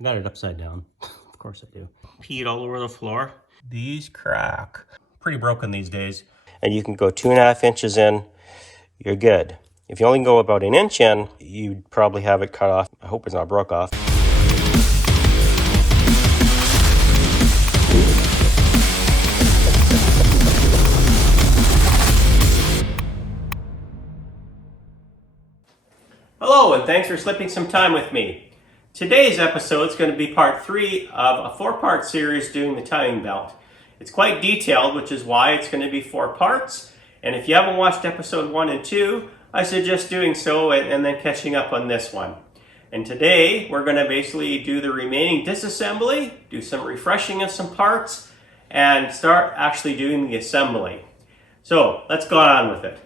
I got it upside down. Of course I do. Peed all over the floor. These crack. Pretty broken these days. And you can go 2.5 inches in, you're good. If you only go about an inch in, you'd probably have it cut off. I hope it's not broke off. Hello, and thanks for slipping some time with me. Today's episode is going to be part 3 of a 4-part series doing the timing belt. It's quite detailed, which is why it's going to be 4 parts. And if you haven't watched episode 1 and 2, I suggest doing so and then catching up on this one. And today we're going to basically do the remaining disassembly, do some refreshing of some parts, and start actually doing the assembly. So let's go on with it.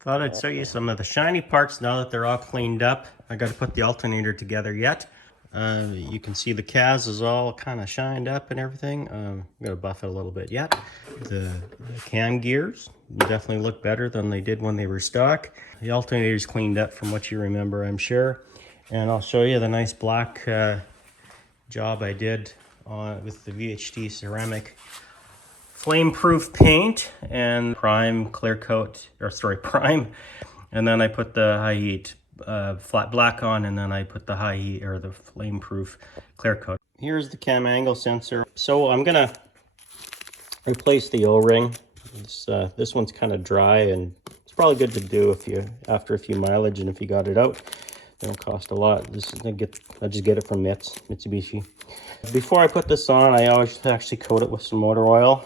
Thought I'd show you some of the shiny parts now that they're all cleaned up. I got to put the alternator together yet. You can see the CAS is all kind of shined up and everything. I'm going to buff it a little bit yet. The cam gears definitely look better than they did when they were stock. The alternator's cleaned up from what you remember, I'm sure. And I'll show you the nice black job I did with the VHT ceramic flame-proof paint and prime clear coat, prime. And then I put the high heat flat black on, and then I put the high heat or the flame-proof clear coat. Here's the cam angle sensor. So I'm gonna replace the O-ring. This one's kind of dry, and it's probably good to do if you after a few mileage, and if you got it out. They don't cost a lot. I just get it from Mitsubishi. Before I put this on, I always actually coat it with some motor oil.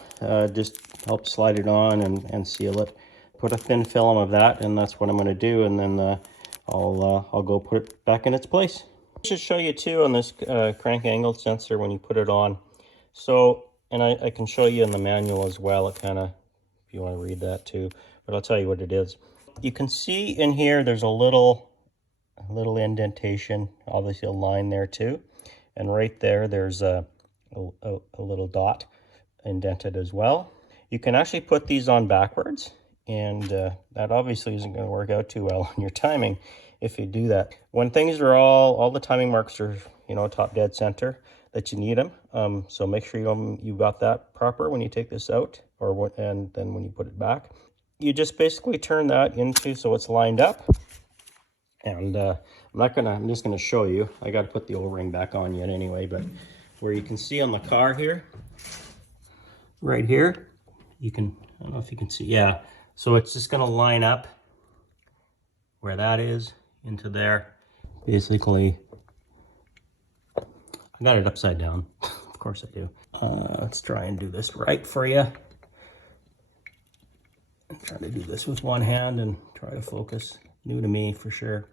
Just help slide it on and seal it. Put a thin film of that, and that's what I'm going to do. And then I'll go put it back in its place. I should show you too on this crank angle sensor when you put it on. So, and I can show you in the manual as well. It kind of, if you want to read that too. But I'll tell you what it is. You can see in here there's a little indentation, obviously a line there too, and right there's a little dot indented as well. You can actually put these on backwards, and that obviously isn't going to work out too well on your timing if you do that. When things are all the timing marks are top dead center that you need them, so make sure you got that proper when you take this out, and then when you put it back, you just basically turn that into so it's lined up. And I'm just gonna show you. I got to put the O-ring back on yet anyway, but where you can see on the car here, right here, I don't know if you can see, yeah. So it's just gonna line up where that is into there. Basically, I got it upside down. Of course I do. Let's try and do this right for you. I'm trying to do this with one hand and try to focus. New to me for sure.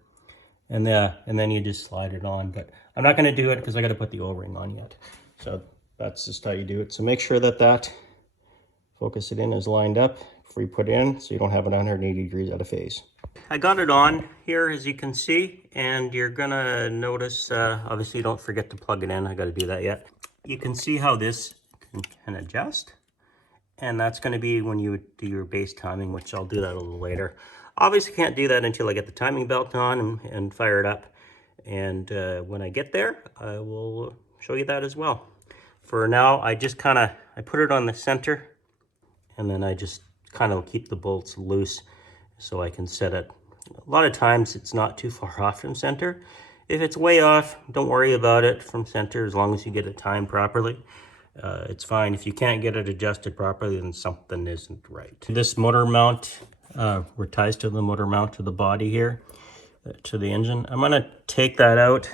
And then you just slide it on, but I'm not going to do it because I got to put the O-ring on yet. So that's just how you do it. So make sure that focus it in is lined up before you put it in, so you don't have it 180 degrees out of phase. I got it on here, as you can see, and you're gonna notice, obviously don't forget to plug it in. I got to do that yet. You can see how this can adjust, and that's going to be when you do your base timing, which I'll do that a little later. Obviously can't do that until I get the timing belt on and fire it up. And when I get there, I will show you that as well. For now, I just I put it on the center, and then I just kind of keep the bolts loose so I can set it. A lot of times it's not too far off from center. If it's way off, don't worry about it from center as long as you get it timed properly. It's fine. If you can't get it adjusted properly, then something isn't right. This motor mount, ties to the motor mount to the body here, to the engine. I'm going to take that out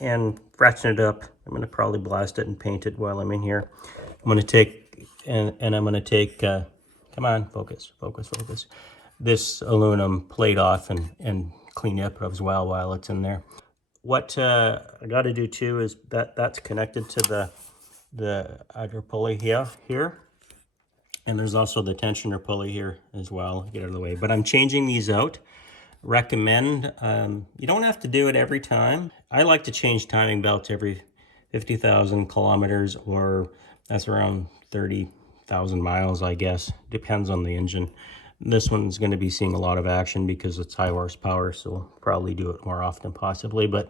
and freshen it up. I'm going to probably blast it and paint it while I'm in here. I'm going to take, and I'm going to take, come on, focus, this aluminum plate off and clean it up as well while it's in there. What I got to do too is that's connected to the outer pulley here. And there's also the tensioner pulley here as well. Get out of the way. But I'm changing these out. Recommend, you don't have to do it every time. I like to change timing belts every 50,000 kilometers, or that's around 30,000 miles, I guess. Depends on the engine. This one's going to be seeing a lot of action because it's high horsepower, so probably do it more often possibly. But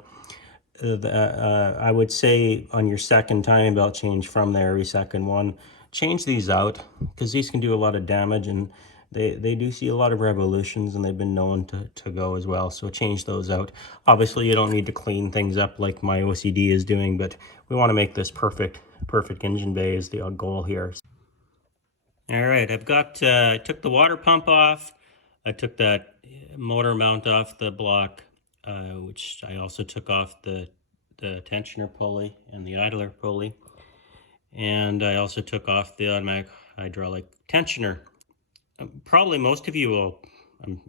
I would say on your second timing belt change from there, every second one, change these out because these can do a lot of damage, and they do see a lot of revolutions, and they've been known to go as well. So change those out. Obviously, you don't need to clean things up like my OCD is doing, but we want to make this perfect engine bay is the goal here. All right, I've got, I took the water pump off. I took that motor mount off the block, which I also took off the tensioner pulley and the idler pulley. And I also took off the automatic hydraulic tensioner. Probably most of you will,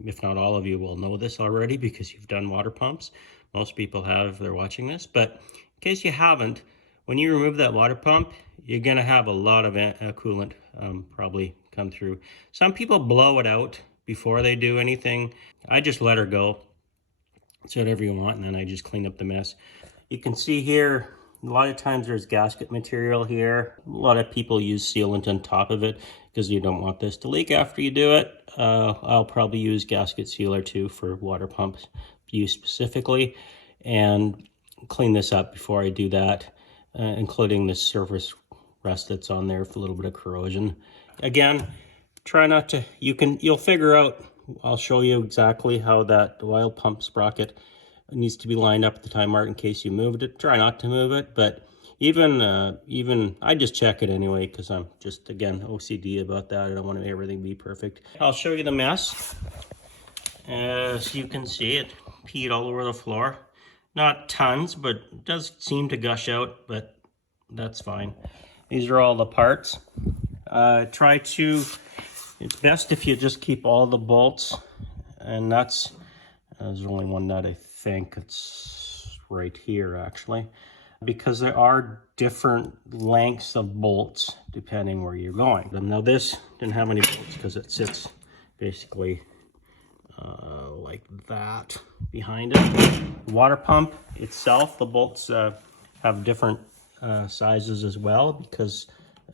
if not all of you, will know this already because you've done water pumps. Most people have if they're watching this. But in case you haven't, when you remove that water pump, you're going to have a lot of coolant probably come through. Some people blow it out before they do anything. I just let her go. It's whatever you want, and then I just clean up the mess. You can see here, a lot of times there's gasket material here. A lot of people use sealant on top of it because you don't want this to leak after you do it. I'll probably use gasket sealer too for water pumps use specifically, and clean this up before I do that, including the surface rust that's on there for a little bit of corrosion. Again, try not to, you'll figure out, I'll show you exactly how that oil pump sprocket needs to be lined up at the time mark in case you moved it. Try not to move it, but even I just check it anyway because I'm just, again, OCD about that. I don't want everything to be perfect. I'll show you the mess. As you can see, it peed all over the floor. Not tons, but it does seem to gush out, but that's fine. These are all the parts. It's best if you just keep all the bolts and nuts. There's only one nut, I think. It's right here, actually. Because there are different lengths of bolts depending where you're going. Now this didn't have any bolts because it sits basically like that behind it. The water pump itself, the bolts have different sizes as well because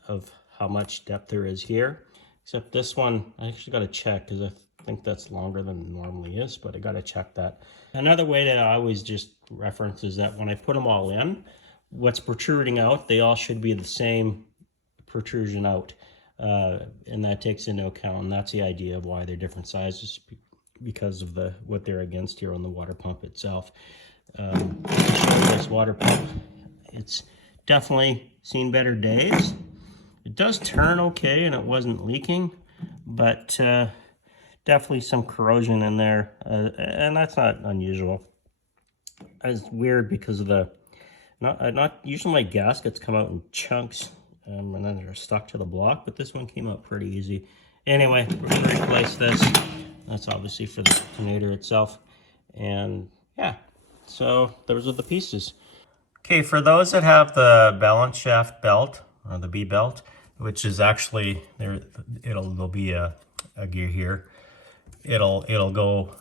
of how much depth there is here. Except this one, I actually got to check because I think that's longer than it normally is, but I got to check that. Another way that I always just reference is that when I put them all in, what's protruding out, they all should be the same protrusion out. And that takes into account, and that's the idea of why they're different sizes because of what they're against here on the water pump itself. This water pump, it's definitely seen better days. It does turn okay and it wasn't leaking, but definitely some corrosion in there, and that's not unusual. It's weird because of the, not usually my gaskets come out in chunks and then they're stuck to the block, but this one came out pretty easy. Anyway, we're going to replace this. That's obviously for the alternator itself. And yeah, so those are the pieces. Okay, for those that have the balance shaft belt, or the B belt, which is actually, there'll be a gear here. It'll go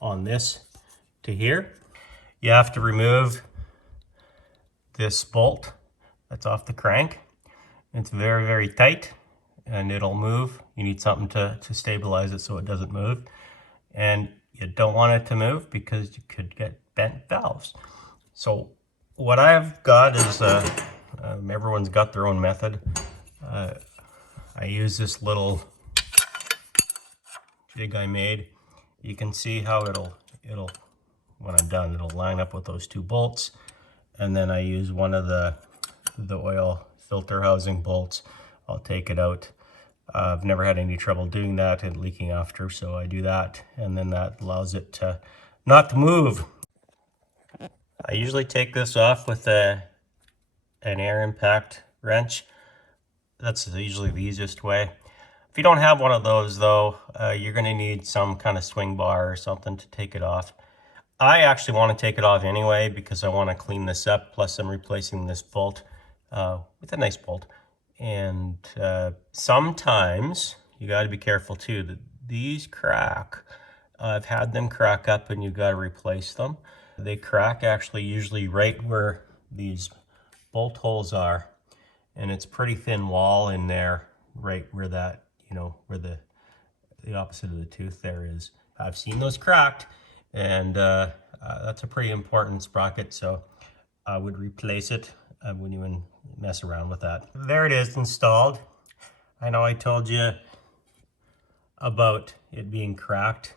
on this to here. You have to remove this bolt that's off the crank. It's very, very tight and it'll move. You need something to stabilize it so it doesn't move. And you don't want it to move because you could get bent valves. So what I've got is, everyone's got their own method. I use this little jig I made. You can see how it'll when I'm done, it'll line up with those two bolts. And then I use one of the oil filter housing bolts. I'll take it out. I've never had any trouble doing that and leaking after, so I do that, and then that allows it to not to move. I usually take this off with an air impact wrench. That's usually the easiest way. If you don't have one of those though, you're going to need some kind of swing bar or something to take it off. I actually want to take it off anyway because I want to clean this up, plus I'm replacing this bolt with a nice bolt. And sometimes you got to be careful too that these crack. I've had them crack up and you got to replace them. They crack actually usually right where these bolt holes are, and it's pretty thin wall in there, right where that, where the opposite of the tooth there is. I've seen those cracked, and That's a pretty important sprocket, so I would replace it. I wouldn't even mess around with that. There it is installed. I know I told you about it being cracked.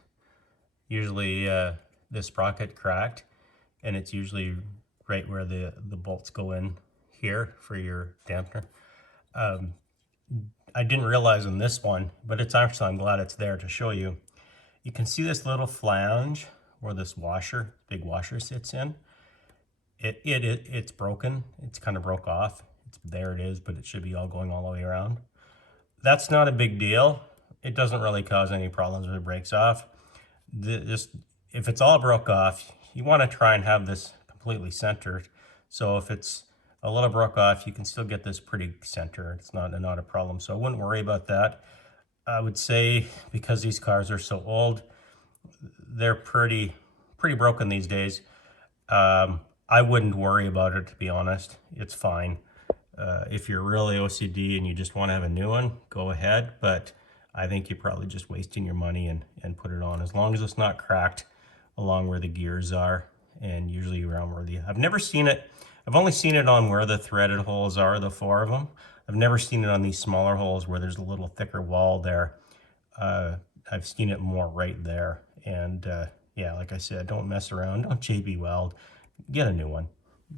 Usually this sprocket cracked, and it's usually right where the bolts go in here for your dampener. I didn't realize on this one, but it's actually, I'm glad it's there to show you. You can see this little flange where this washer, big washer sits in. It's broken. It's kind of broke off. There it is, but it should be all going all the way around. That's not a big deal. It doesn't really cause any problems if it breaks off. If it's all broke off, you want to try and have this completely centered. So if it's a little broke off, you can still get this pretty center. It's not a problem. So I wouldn't worry about that. I would say because these cars are so old, they're pretty broken these days. I wouldn't worry about it, to be honest. It's fine. If you're really OCD and you just want to have a new one, go ahead. But I think you're probably just wasting your money and put it on. As long as it's not cracked along where the gears are, and usually around where I've never seen it. I've only seen it on where the threaded holes are, the 4 of them. I've never seen it on these smaller holes where there's a little thicker wall there. I've seen it more right there. And yeah, like I said, don't mess around. Don't JB Weld. Get a new one.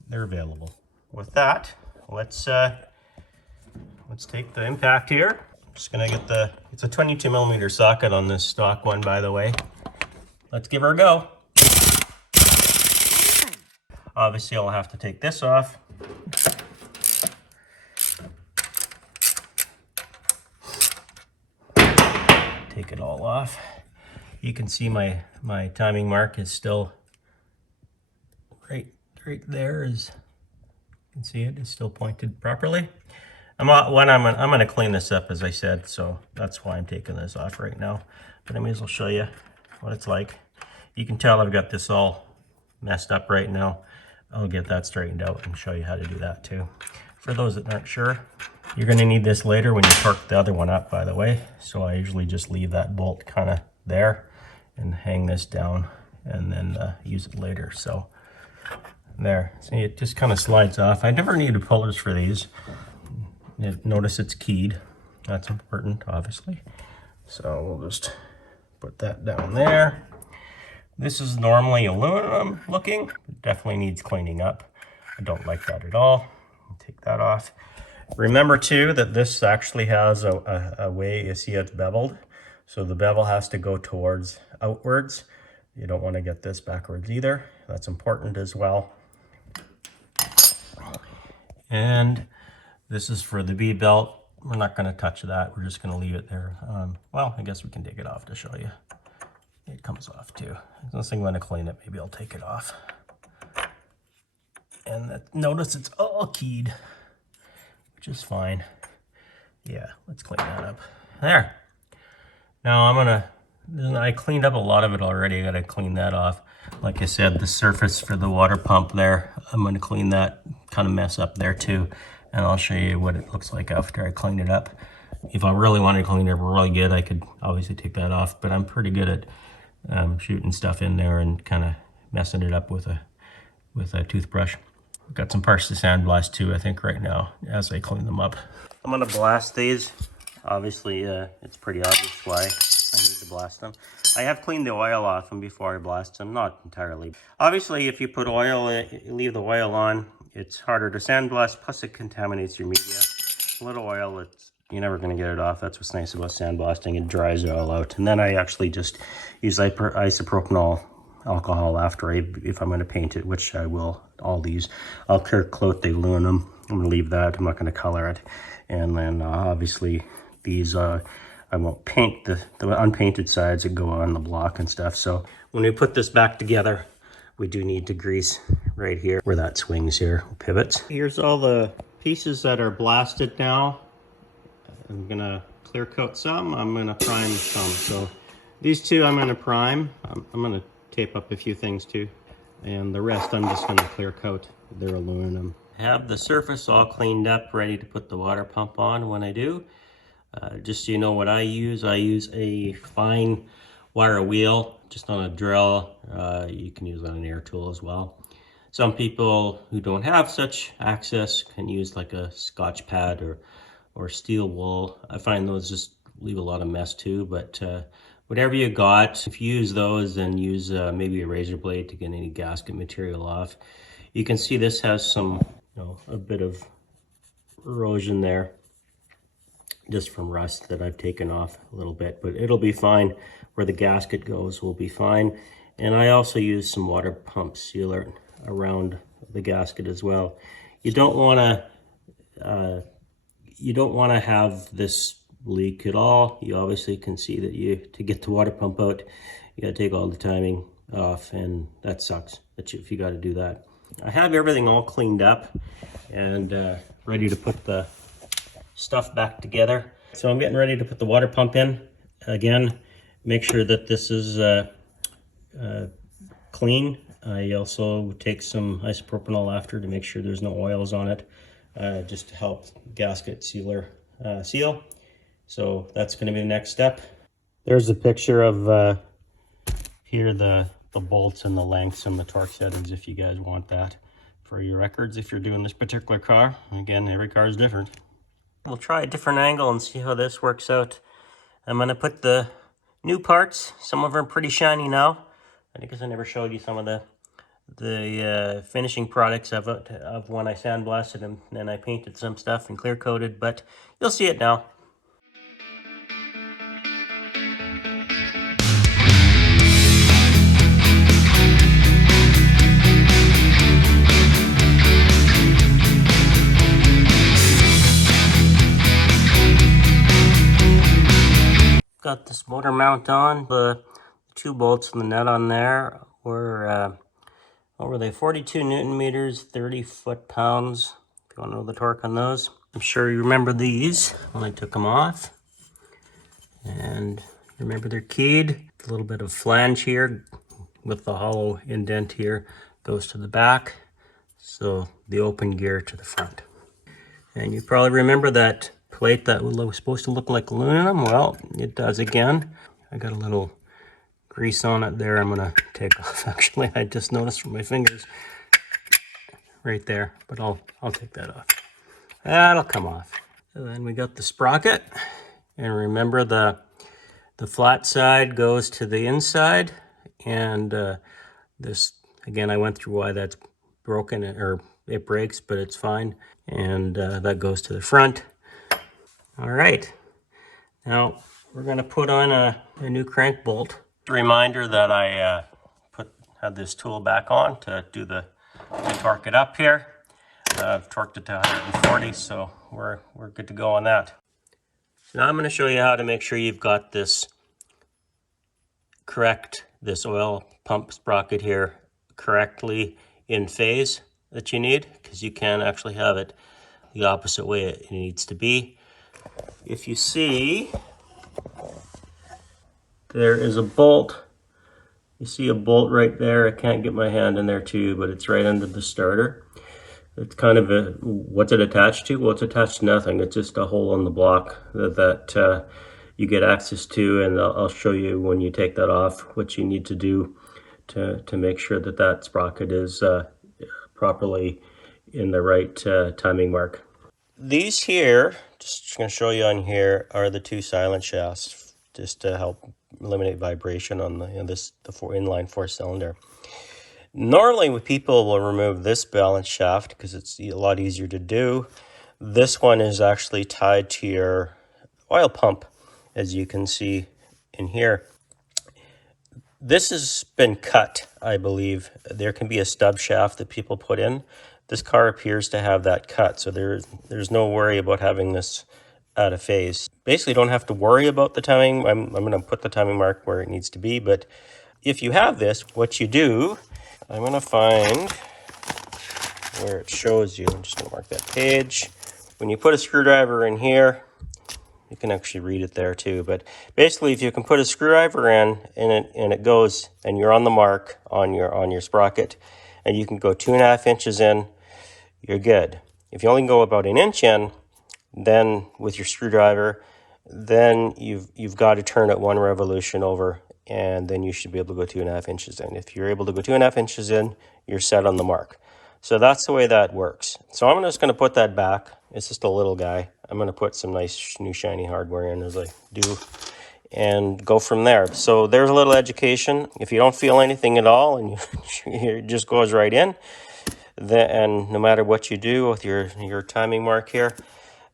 They're available. With that, let's take the impact here. I'm just gonna get it's a 22mm socket on this stock one, by the way. Let's give her a go. Obviously, I'll have to take this off. Take it all off. You can see my timing mark is still right there. You can see it is still pointed properly. I'm gonna clean this up, as I said, so that's why I'm taking this off right now. But I may as well show you what it's like. You can tell I've got this all messed up right now. I'll get that straightened out and show you how to do that too. For those that aren't sure, you're gonna need this later when you torque the other one up, by the way. So I usually just leave that bolt kind of there and hang this down and then use it later. So there, see, it just kind of slides off. I never needed pullers for these. Notice it's keyed. That's important, obviously. So we'll just put that down there. This is normally aluminum looking. It definitely needs cleaning up. I don't like that at all. I'll take that off. Remember too that this actually has a way, you see it's beveled. So the bevel has to go towards outwards. You don't want to get this backwards either. That's important as well. And this is for the B-belt. We're not going to touch that. We're just going to leave it there. Well, I guess we can take it off to show you. It comes off too. Unless I'm going to clean it, maybe I'll take it off. And notice it's all keyed, which is fine. Yeah, let's clean that up. There. Now I cleaned up a lot of it already. I got to clean that off. Like I said, the surface for the water pump there, I'm going to clean that kind of mess up there too. And I'll show you what it looks like after I clean it up. If I really wanted to clean it up really good, I could obviously take that off, but I'm pretty good at shooting stuff in there and kind of messing it up with a toothbrush. I've got some parts to sandblast too, I think, right now as I clean them up. I'm gonna blast these. Obviously, it's pretty obvious why I need to blast them. I have cleaned the oil off them before I blast them, not entirely. Obviously, if you put oil, leave the oil on, it's harder to sandblast, plus it contaminates your media. A little oil, you're never going to get it off. That's what's nice about sandblasting. It dries it all out. And then I actually just use isopropanol alcohol after if I'm going to paint it, which I will. All these, I'll clear coat the aluminum. I'm going to leave that. I'm not going to color it. And then obviously these, I won't paint the unpainted sides that go on the block and stuff. So when we put this back together, we do need to grease right here where that swings here, pivots. Here's all the pieces that are blasted now. I'm gonna clear coat some, I'm gonna prime some. So these two I'm gonna prime. I'm gonna tape up a few things too. And the rest I'm just gonna clear coat. They're aluminum. I have the surface all cleaned up, ready to put the water pump on when I do. Just so you know what I use a fine wire a wheel just on a drill. You can use it on an air tool as well. Some people who don't have such access can use like a Scotch pad or steel wool. I find those just leave a lot of mess too, but whatever you got, if you use those, then use maybe a razor blade to get any gasket material off. You can see this has some, a bit of erosion there just from rust that I've taken off a little bit, but it'll be fine. Where the gasket goes will be fine. And I also use some water pump sealer around the gasket as well. You don't want to have this leak at all. You obviously can see that to get the water pump out, you got to take all the timing off, and that sucks if you got to do that. I have everything all cleaned up and ready to put the stuff back together. So I'm getting ready to put the water pump in. Again, make sure that this is clean. I also take some isopropanol after to make sure there's no oils on it, just to help gasket sealer seal. So that's going to be the next step. There's a picture of here the bolts and the lengths and the torque settings if you guys want that for your records if you're doing this particular car. Again, every car is different. We'll try a different angle and see how this works out. I'm going to put the new parts. Some of them are pretty shiny now. I guess I never showed you some of the finishing products of when I sandblasted them, and I painted some stuff and clear coated, but you'll see it now. Got this motor mount on. The 2 bolts and the nut on there were, what were they, 42 Newton meters, 30 foot-pounds. If you want to know the torque on those. I'm sure you remember these when I took them off. And remember they're keyed. A little bit of flange here with the hollow indent here goes to the back. So the open gear to the front. And you probably remember that plate that was supposed to look like aluminum. Well, it does again. I got a little grease on it there. I'm gonna take off. Actually, I just noticed from my fingers right there, but I'll take that off. That'll come off. And then we got the sprocket, and remember the flat side goes to the inside, and this again, I went through why that's broken, or it breaks, but it's fine, and that goes to the front. All right, now we're going to put on a new crank bolt. A reminder that I had this tool back on to torque it up here. I've torqued it to 140, so we're good to go on that. Now I'm going to show you how to make sure you've got this oil pump sprocket here correctly in phase that you need, because you can actually have it the opposite way it needs to be. If you see, there is a bolt. You see a bolt right there. I can't get my hand in there too, but it's right under the starter. It's kind of what's it attached to? Well, it's attached to nothing. It's just a hole in the block that you get access to, and I'll show you when you take that off what you need to do to make sure that sprocket is properly in the right timing mark. These here, just going to show you on here, are the 2 silent shafts, just to help eliminate vibration on the inline 4-cylinder. Normally, people will remove this balance shaft because it's a lot easier to do. This one is actually tied to your oil pump, as you can see in here. This has been cut, I believe. There can be a stub shaft that people put in. This car appears to have that cut, so there's no worry about having this out of phase. Basically, don't have to worry about the timing. I'm going to put the timing mark where it needs to be, but if you have this, what you do, I'm going to find where it shows you. I'm just going to mark that page. When you put a screwdriver in here, you can actually read it there too, but basically if you can put a screwdriver in and it goes, and you're on the mark on your sprocket, and you can go 2.5 inches in, you're good. If you only go about 1 inch in, then with your screwdriver, then you've got to turn it 1 revolution over and then you should be able to go 2.5 inches in. If you're able to go 2.5 inches in, you're set on the mark. So that's the way that works. So I'm just going to put that back. It's just a little guy. I'm going to put some nice new shiny hardware in as I do and go from there. So there's a little education. If you don't feel anything at all and it just goes right in, and no matter what you do with your timing mark here,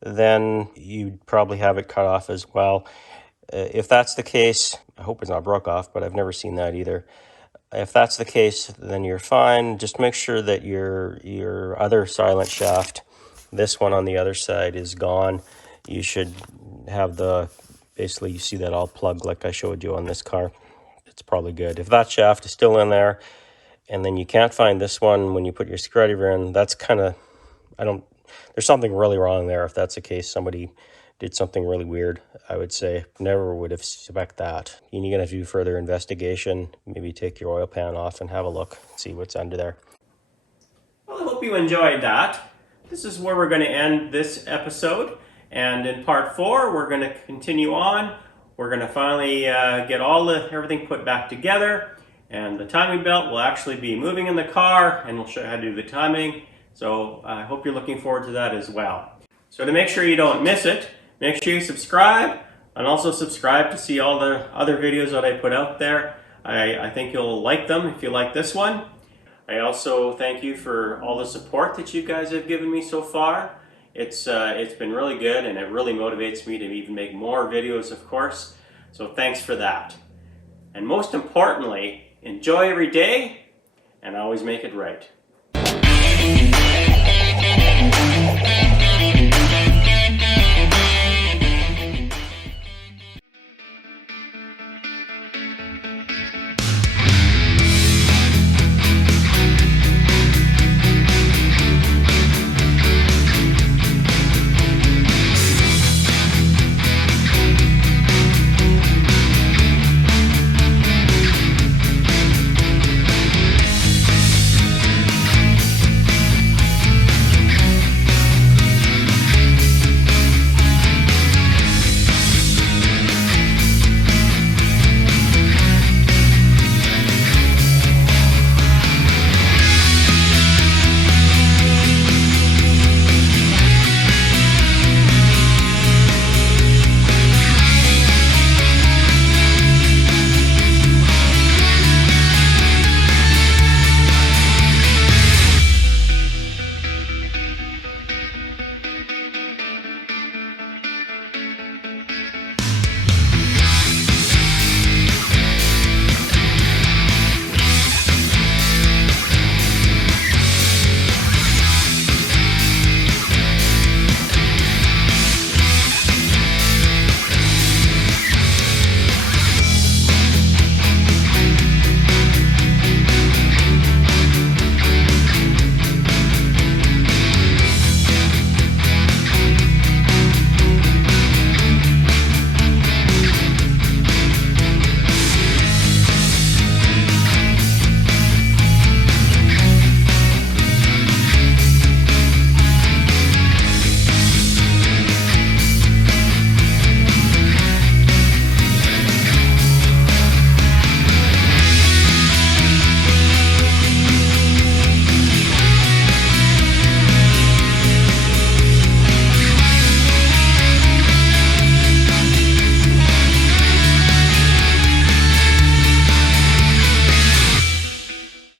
then you'd probably have it cut off as well. If that's the case, I hope it's not broke off, but I've never seen that either. If that's the case, then you're fine. Just make sure that your other silent shaft, this one on the other side, is gone. You should have basically you see that all plugged like I showed you on this car. It's probably good. If that shaft is still in there, and then you can't find this one when you put your screwdriver in, that's kind of, there's something really wrong there. If that's the case, somebody did something really weird, I would say. Never would have suspect that. You're going to have to do further investigation, maybe take your oil pan off and have a look, see what's under there. Well, I hope you enjoyed that. This is where we're going to end this episode. And in part 4, we're going to continue on. We're going to finally get everything put back together. And the timing belt will actually be moving in the car, and we'll show you how to do the timing. So I hope you're looking forward to that as well. So to make sure you don't miss it, make sure you subscribe, and also subscribe to see all the other videos that I put out there. I think you'll like them if you like this one. I also thank you for all the support that you guys have given me so far. It's been really good, and it really motivates me to even make more videos, of course. So thanks for that. And most importantly, enjoy every day and always make it right.